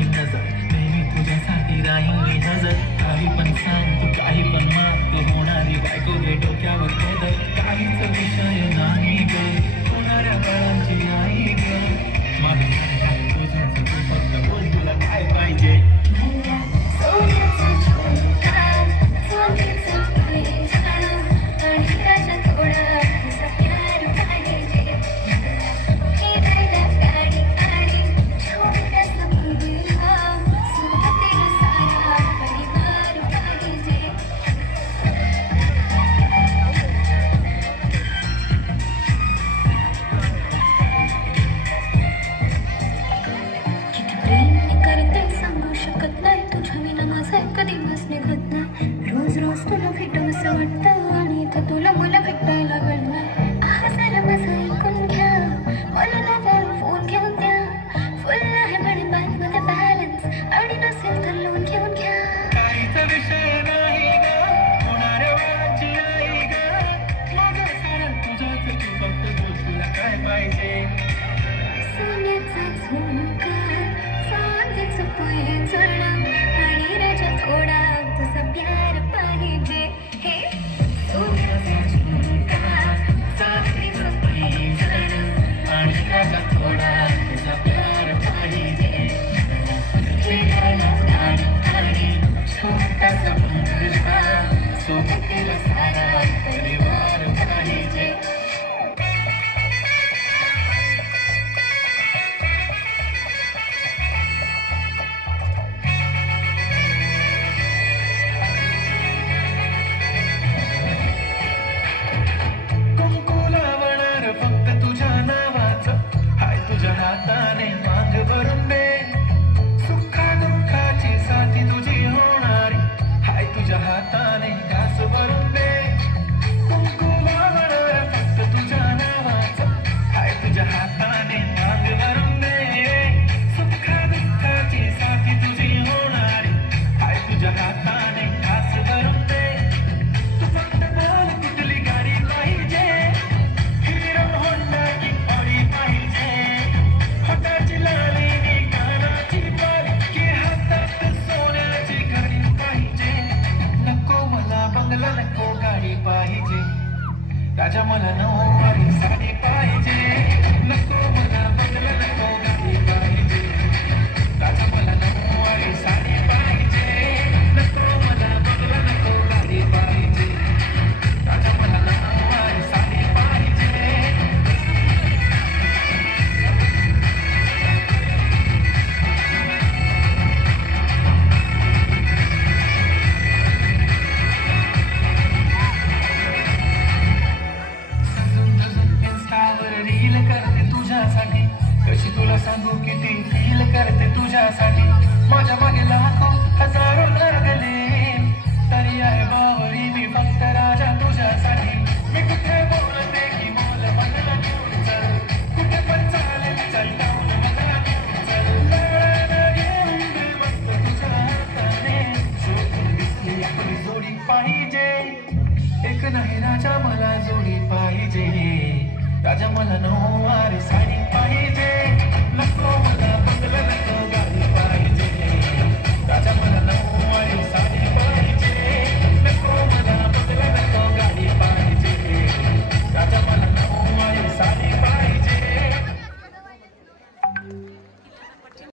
माझी नजर नेहमी तुझ्यासाठी राहील मी हजर काही पण सांग तू काही पण माग तू होणारी बायको दे डोक्यावर पदर काहीच विषय नाही ग होणाऱ्या बाळांची आई ग माझ्या तुझं तू फक्त बोल तुला काय पाहिजे रोज रोज तुला भेटावंसं वाटतं आणि तर तुला मला भेटायला लागणार जरा माझं ऐकून घ्या मला लावा फोन घेऊन द्या फुल आहे म्हणे बँकमध्ये बॅलन्स आणि नसेल तर लोन घेऊन घ्या काहीच विषय नाही ग होणाऱ्या बाळांची आई ग माझं सारं तुझंच तू फक्त बोल तुला काय पाहिजे सोन्याचा झुमका चांदीचं पैंजण आणि राजा थोडा तुझा प्यार पाहिजे हे सोन्याचा झुमका चांदीचं पैंजण आणि राजा थोडा तुझा प्यार पाहिजे फिरायला गाडी छोटासा मुलगा सोबतीला सारा परिवार पाहिजे हाताने मांग भरून दे सुखा दुःखाची साथी तुझी होणारी हाय तुझ्या हाताने घास भरून दे कुंकू वावणार फक्त तुझ्या नावाचं हाय तुझ्या हाताने मांग भरून दे सुखा दुःखाची साथी तुझी होणारी हाय तुझ्या हाताने घास भरून दे तू फक्त बोल कुठली गाडी पाहिजे हिरो होंडा की ऑडी पाहिजे हाताची लाली कानाची बारीकी हातात सोन्याची घडी पाहिजे नको मला बंगला नको गाडी पाहिजे राजा मला नऊवारी साडी पाहिजे नको मला बंगला नको गाडी पाहिजे राजा मला नऊवारी साडी पाहिजे नको मला बंगला नको गाडी पाहिजे राजा मला नऊवारी साडी पाहिजे तुझ्यासाठी कशी तुला सांगू किती फील करते तुझ्यासाठी माझ्या मागे लाखो हजारो लागले तरी आहे बावरी मी फक्त राजा तुझ्यासाठी मी कुठे बोलते की बोल मला घेऊन चल कुठे पण चालेल चल जाऊन मला घेऊन चल घेऊन दे मस्त तुझ्या हाताने शोधून दिसली आपली जोडी पाहिजे एक नाही राजा मला जोडी पाहिजे राजा मला नऊवारी साडी पाहिजे